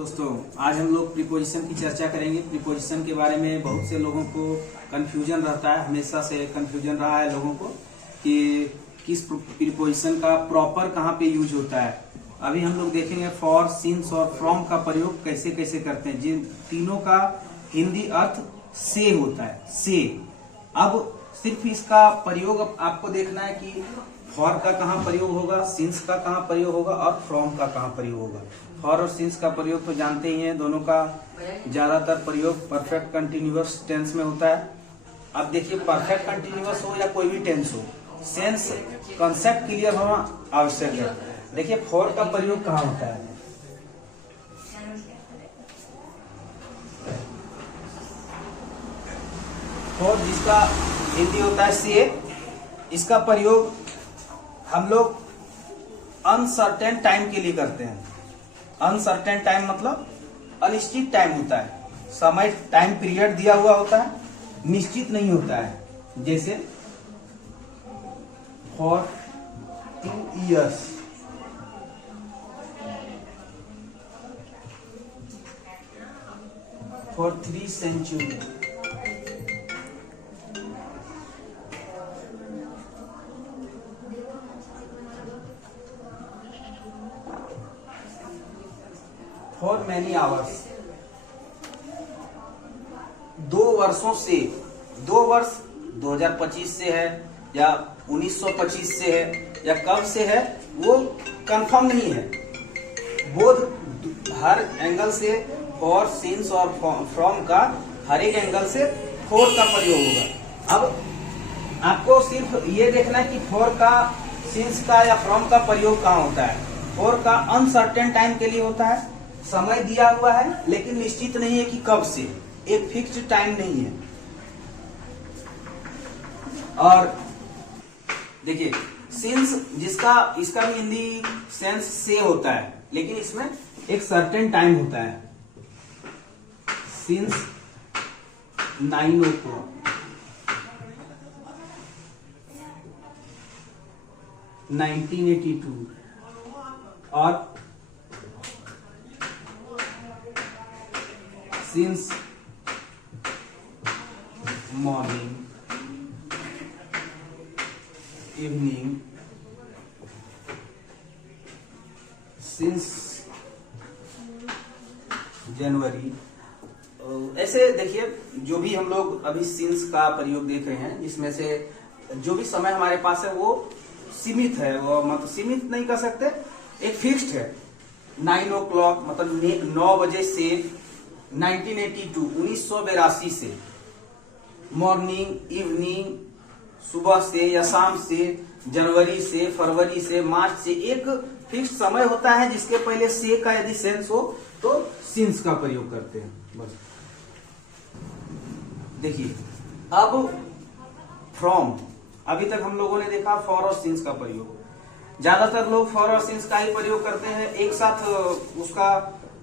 दोस्तों, आज हम लोग प्रीपोजिशन की चर्चा करेंगे। प्रीपोजिशन के बारे में बहुत से लोगों को कंफ्यूजन रहता है, हमेशा से कंफ्यूजन रहा है लोगों को कि किस प्रीपोजिशन का प्रॉपर कहाँ पे यूज होता है। अभी हम लोग देखेंगे फॉर, सिंस और फ्रॉम का प्रयोग कैसे कैसे करते हैं। जिन तीनों का हिंदी अर्थ से होता है, से। अब सिर्फ इसका प्रयोग आपको देखना है कि फॉर का कहाँ प्रयोग होगा, सिंस का कहाँ प्रयोग होगा और फ्रॉम का कहाँ प्रयोग होगा। फॉर और सिंस का प्रयोग तो जानते ही हैं, दोनों का ज्यादातर प्रयोग परफेक्ट कंटिन्यूअस टेंस में होता है। अब देखिए, परफेक्ट कंटिन्यूअस हो या कोई भी टेंस हो, सेंस कॉन्सेप्ट क्लियर होना आवश्यक है। देखिए, फॉर का प्रयोग कहाँ होता है। फॉर जिसका हिंदी होता है से, इसका प्रयोग हम लोग अनसर्टेन टाइम के लिए करते हैं। अनसर्टेन टाइम मतलब अनिश्चित टाइम होता है, समय टाइम पीरियड दिया हुआ होता है, निश्चित नहीं होता है। जैसे for 2 years, for 3 centuries, for many hours. 2 वर्षों से, 2 वर्ष 2025 से है या 1925 से है या कब से है वो कंफर्म नहीं है। बोध हर एंगल से फॉर, सिंस और फ्रॉम का हर एक एंगल से फॉर का प्रयोग होगा। अब आपको सिर्फ ये देखना है कि फॉर का, सिंस का या फ्रॉम का प्रयोग कहाँ होता है। फॉर का अनसर्टेन टाइम के लिए होता है, समय दिया हुआ है लेकिन निश्चित नहीं है कि कब से, एक फिक्स्ड टाइम नहीं है। और देखिए, सिंस जिसका, इसका भी हिंदी सेंस से होता है लेकिन इसमें एक सर्टेन टाइम होता है। सिंस 9 o'clock, 1982 और since morning, evening, since January. ऐसे देखिए, जो भी हम लोग अभी सिंस का प्रयोग देख रहे हैं, इसमें से जो भी समय हमारे पास है वो सीमित है, वो मतलब सीमित नहीं कर सकते, एक फिक्स्ड है। 9 o'clock मतलब 9 बजे से, 1982 1982 से, मॉर्निंग, इवनिंग सुबह से या शाम से, जनवरी से, फरवरी से, मार्च से, एक फिक्स समय होता है जिसके पहले से का यदि सेंस हो तो सिंस का प्रयोग करते हैं। बस देखिए, अब फ्रॉम, अभी तक हम लोगों ने देखा फॉर और सिंस का प्रयोग। ज्यादातर लोग फॉर और सिंस का ही प्रयोग करते हैं, एक साथ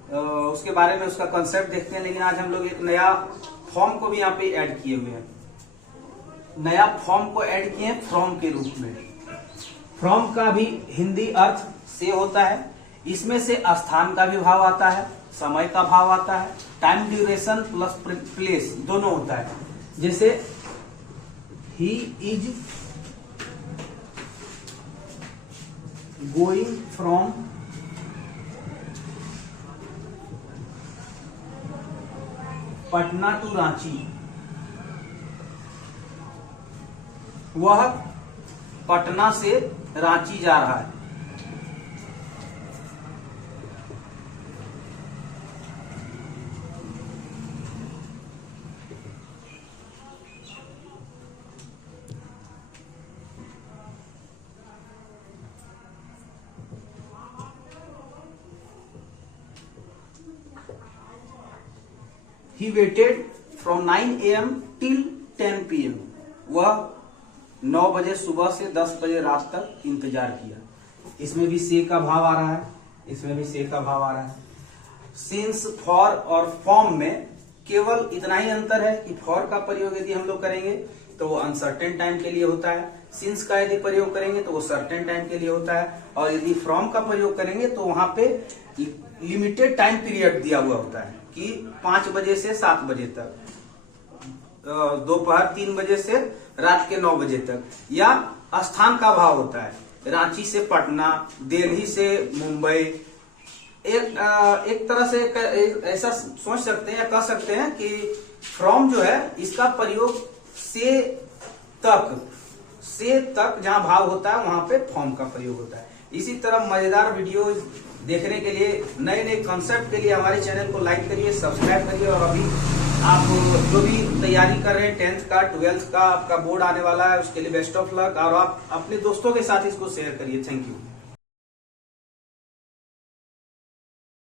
उसके बारे में उसका कॉन्सेप्ट देखते हैं। लेकिन आज हम लोग एक नया फॉर्म को भी यहाँ पे ऐड किए हुए हैं, नया फॉर्म को ऐड किए हैं फ्रॉम के रूप में। फ्रॉम का भी हिंदी अर्थ से होता है, इसमें से स्थान का भी भाव आता है, समय का भाव आता है, टाइम ड्यूरेशन प्लस प्लेस दोनों होता है। जैसे ही is going from Patna to Ranchi, वह पटना से रांची जा रहा है। He waited from 9 AM till 10 PM. वह 9 बजे सुबह से 10 बजे रात तक इंतजार किया। इसमें भी से का भाव आ रहा है, इसमें भी से का भाव आ रहा है। सिंस, फॉर और फॉर्म में केवल इतना ही अंतर है कि फॉर का प्रयोग यदि हम लोग करेंगे तो वो अनसर्टेन टाइम के लिए होता है, सिंस का यदि प्रयोग करेंगे तो वो सर्टेन टाइम के लिए होता है, और यदि फ्रॉम का प्रयोग करेंगे तो वहां पे लिमिटेड टाइम पीरियड दिया हुआ होता है कि 5 बजे से 7 बजे तक, दोपहर 3 बजे से रात के 9 बजे तक, या स्थान का भाव होता है रांची से पटना, दिल्ली से मुंबई। एक तरह से ऐसा सोच सकते हैं या कह सकते हैं कि फ्रॉम जो है इसका प्रयोग से तक जहां भाव होता है वहां पे फॉर्म का प्रयोग होता है। इसी तरह मजेदार वीडियो देखने के लिए, नए नए कॉन्सेप्ट के लिए हमारे चैनल को लाइक करिए, सब्सक्राइब करिए। और अभी आप जो भी तैयारी कर रहे हैं 10th का 12th का आपका बोर्ड आने वाला है, उसके लिए बेस्ट ऑफ लक। और आप अपने दोस्तों के साथ इसको शेयर करिए। Thank you.